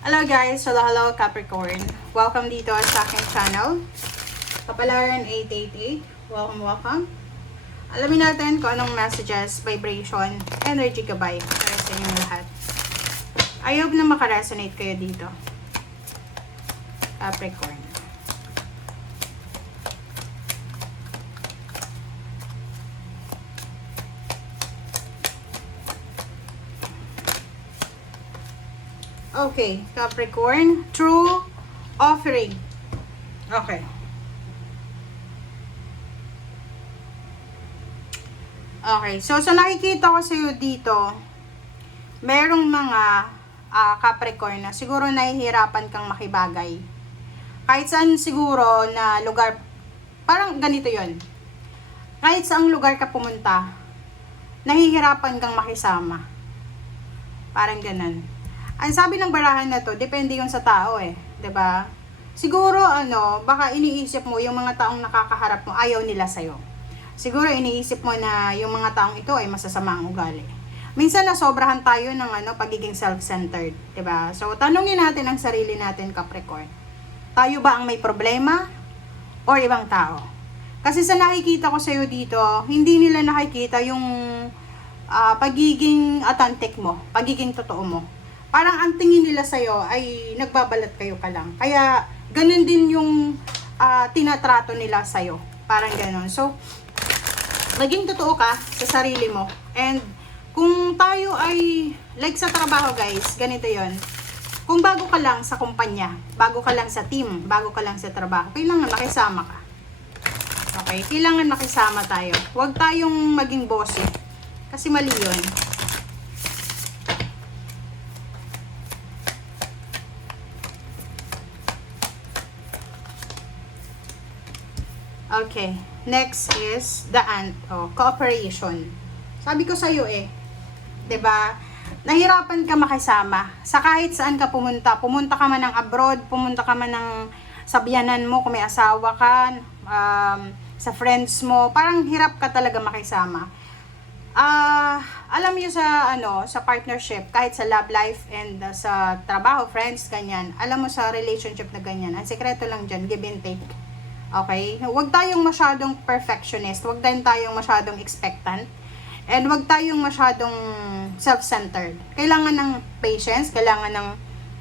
Hello guys! Hello Capricorn! Welcome dito sa aking channel. Kapalaran 888. Welcome. Alamin natin kung anong messages, vibration, energy gabay para sa inyong lahat. I hope na makaresonate kayo dito. Capricorn. Okay, Capricorn, true offering. Okay. Okay, so sa nakikita ko sa iyo dito, merong mga Capricorn na siguro nahihirapan kang makibagay. Kahit saan siguro na lugar, parang ganito yon. Kahit saang lugar ka pumunta, nahihirapan kang makisama. Parang ganun. Ang sabi ng barahan na to, depende yun sa tao eh, 'di ba? Siguro baka iniisip mo yung mga taong nakakaharap mo ayaw nila sa iyo. Siguro iniisip mo na yung mga taong ito ay masasama ang ugali. Minsan nasobrahan tayo ng pagiging self-centered, 'di ba? So tanungin natin ang sarili natin, Capricorn. Tayo ba ang may problema o ibang tao? Kasi sa nakikita ko sa iyo dito, hindi nila nakikita yung pagiging authentic mo, pagiging totoo mo. Parang ang tingin nila sa'yo ay nagbabalat kayo ka lang. Kaya ganun din yung tinatrato nila sa'yo. Parang ganun. So, maging totoo ka sa sarili mo. And kung tayo ay, like sa trabaho guys, ganito yon. Kung bago ka lang sa kumpanya, bago ka lang sa team, bago ka lang sa trabaho, kailangan makisama ka. Okay? Kailangan makisama tayo. Huwag tayong maging bossy. Kasi mali yun. Okay, next is the cooperation. Sabi ko sa iyo 'di ba? Nahirapan ka makisama sa kahit saan ka pumunta. Pumunta ka man ng abroad, pumunta ka man ng sabyanan mo kung may asawa ka, sa friends mo, parang hirap ka talaga makisama. Alam niyo sa partnership, kahit sa love life and sa trabaho, friends, ganyan. Alam mo sa relationship na ganyan, ang sekreto lang diyan, give and take. Okay? Huwag tayong masyadong perfectionist. Huwag din tayong masyadong expectant. And huwag tayong masyadong self-centered. Kailangan ng patience, kailangan ng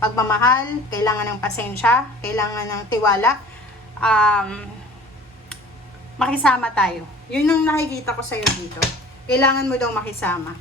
pagmamahal, kailangan ng pasensya, kailangan ng tiwala. Makisama tayo. Yun ang nakikita ko sa'yo dito. Kailangan mo daw makisama.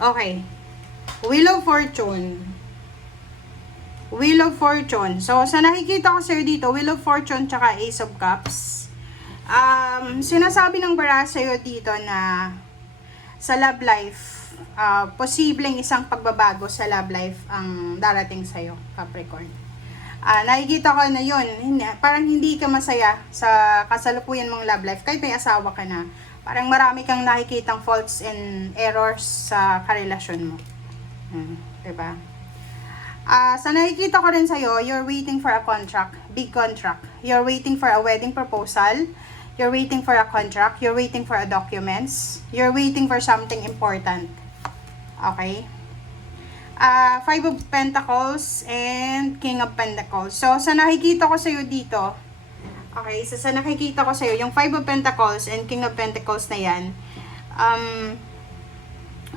Okay. Wheel of Fortune. Wheel of Fortune. So, sa nakikita ko sa'yo dito, Wheel of Fortune tsaka Ace of Cups. Sinasabi ng bara sa'yo dito na sa love life, posibleng isang pagbabago sa love life ang darating sa'yo, Capricorn. Nakikita ko na yun, parang hindi ka masaya sa kasalukuyan mong love life, kahit may asawa ka na. Parang marami kang nakikitang faults and errors sa karelasyon mo. Diba? Sa nakikita ko rin sa'yo, you're waiting for a contract, big contract. You're waiting for a wedding proposal. You're waiting for a contract. You're waiting for a documents. You're waiting for something important. Okay? Five of Pentacles and King of Pentacles. So, sa nakikita ko sa'yo dito, okay, so sa nakikita ko sa'yo, yung Five of Pentacles and King of Pentacles na yan,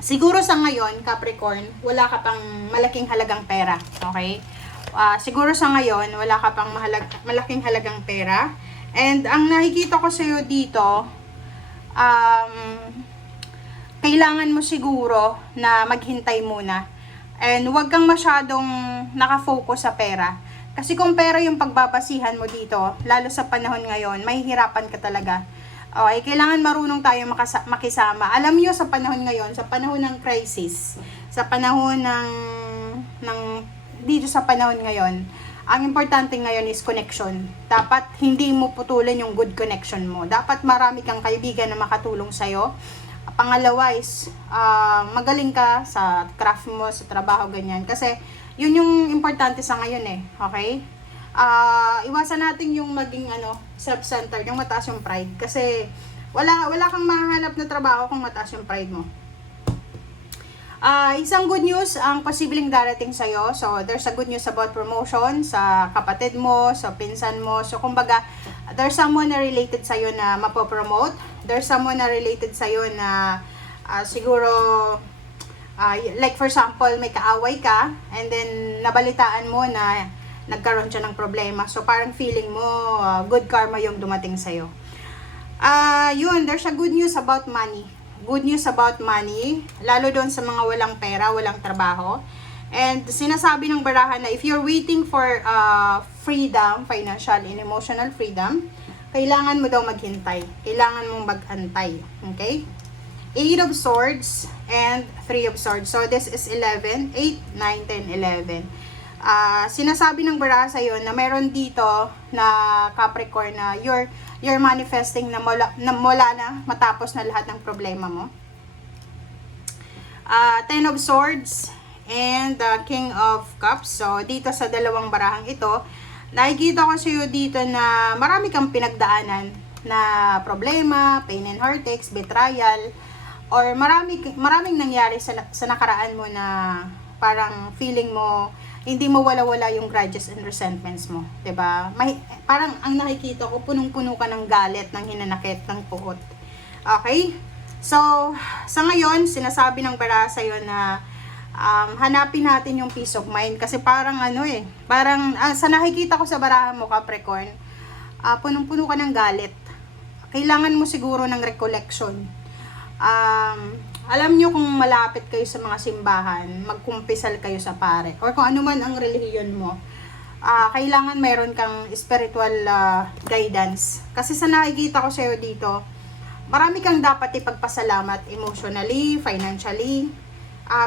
siguro sa ngayon, Capricorn, wala ka pang malaking halagang pera, okay? Siguro sa ngayon, wala ka pang malaking halagang pera. And ang nakikita ko sa'yo dito, kailangan mo siguro na maghintay muna. And huwag kang masyadong nakafocus sa pera. Kasi kung pera yung pagbabasihan mo dito, lalo sa panahon ngayon, mahihirapan ka talaga. Okay, kailangan marunong tayo makisama. Alam niyo sa panahon ngayon, sa panahon ng crisis, sa panahon ng dito sa panahon ngayon, ang importante ngayon is connection. Dapat hindi mo putulin yung good connection mo. Dapat marami kang kaibigan na makatulong sa'yo. Pangalawa is, magaling ka sa craft mo, sa trabaho, ganyan. Kasi, yun yung importante sa ngayon eh. Okay? Iwasan natin yung maging self-centered, yung mataas yung pride. Kasi, wala kang mahanap na trabaho kung mataas yung pride mo. Isang good news ang posibleng darating sa'yo. So, there's a good news about promotion sa kapatid mo, sa pinsan mo. So, kumbaga, there's someone na related sa'yo na mapopromote. There's someone na related sa'yo na siguro, like for example, may kaaway ka, and then nabalitaan mo na nagkaroon siya ng problema. So, parang feeling mo, good karma yung dumating sa'yo. Yun, there's a good news about money. Good news about money, lalo doon sa mga walang pera, walang trabaho. And sinasabi ng barahan na if you're waiting for freedom, financial and emotional freedom, kailangan mo daw maghintay. Kailangan mong mag-antay. Okay? 8 of Swords and 3 of Swords. So, this is 11, 8, 9, 10, 11. Sinasabi ng baraha sa'yo na meron dito na Capricorn na you're manifesting na mula na matapos na lahat ng problema mo. 10 of Swords and King of Cups. So, dito sa dalawang barahang ito, nakikita ko sa'yo dito na marami kang pinagdaanan na problema, pain and heartaches, betrayal, or maraming nangyari sa nakaraan mo na parang feeling mo hindi mo wala-wala yung grudges and resentments mo, 'di ba? Parang ang nakikita ko punong-puno ka ng galit, ng hinanakit, ng puot. Okay? So, sa ngayon, sinasabi ng baraha sa'yo na hanapin natin yung peace of mind kasi parang parang sa nakikita ko sa baraha mo, Capricorn, punong-puno ka ng galit. Kailangan mo siguro ng recollection. Alam nyo kung malapit kayo sa mga simbahan, magkumpisal kayo sa pare, or kung ano man ang relihiyon mo, kailangan mayroon kang spiritual guidance. Kasi sa nakikita ko sa'yo dito, marami kang dapat ipagpasalamat emotionally, financially,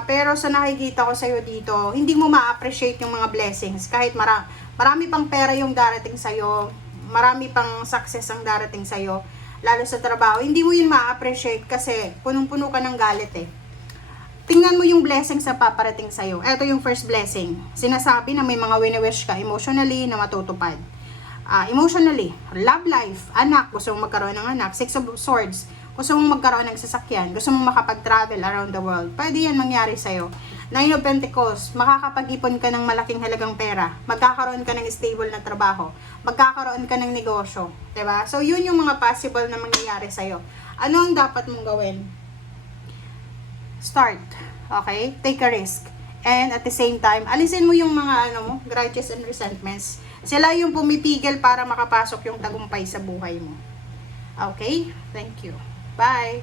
pero sa nakikita ko sa'yo dito, hindi mo ma-appreciate yung mga blessings. Kahit marami pang pera yung darating sa'yo, marami pang success ang darating sa'yo, lalo sa trabaho, hindi mo yun ma-appreciate kasi punong-puno ka ng galit eh. Tingnan mo yung blessings na paparating sa'yo. Ito yung first blessing. Sinasabi na may mga wini-wish ka emotionally na matutupad. Emotionally, love life, anak, gusto mong magkaroon ng anak, 6 of Swords, gusto mong magkaroon ng sasakyan, gusto mong makapag-travel around the world, pwede yan mangyari sa'yo. 9 of Pentacles, makakapag-ipon ka ng malaking halagang pera, magkakaroon ka ng stable na trabaho, magkakaroon ka ng negosyo, diba? So, yun yung mga possible na mangyayari sa'yo. Ano ang dapat mong gawin? Start, okay? Take a risk. And at the same time, alisin mo yung mga grudges and resentments. Sila yung pumipigil para makapasok yung tagumpay sa buhay mo. Okay? Thank you. Bye!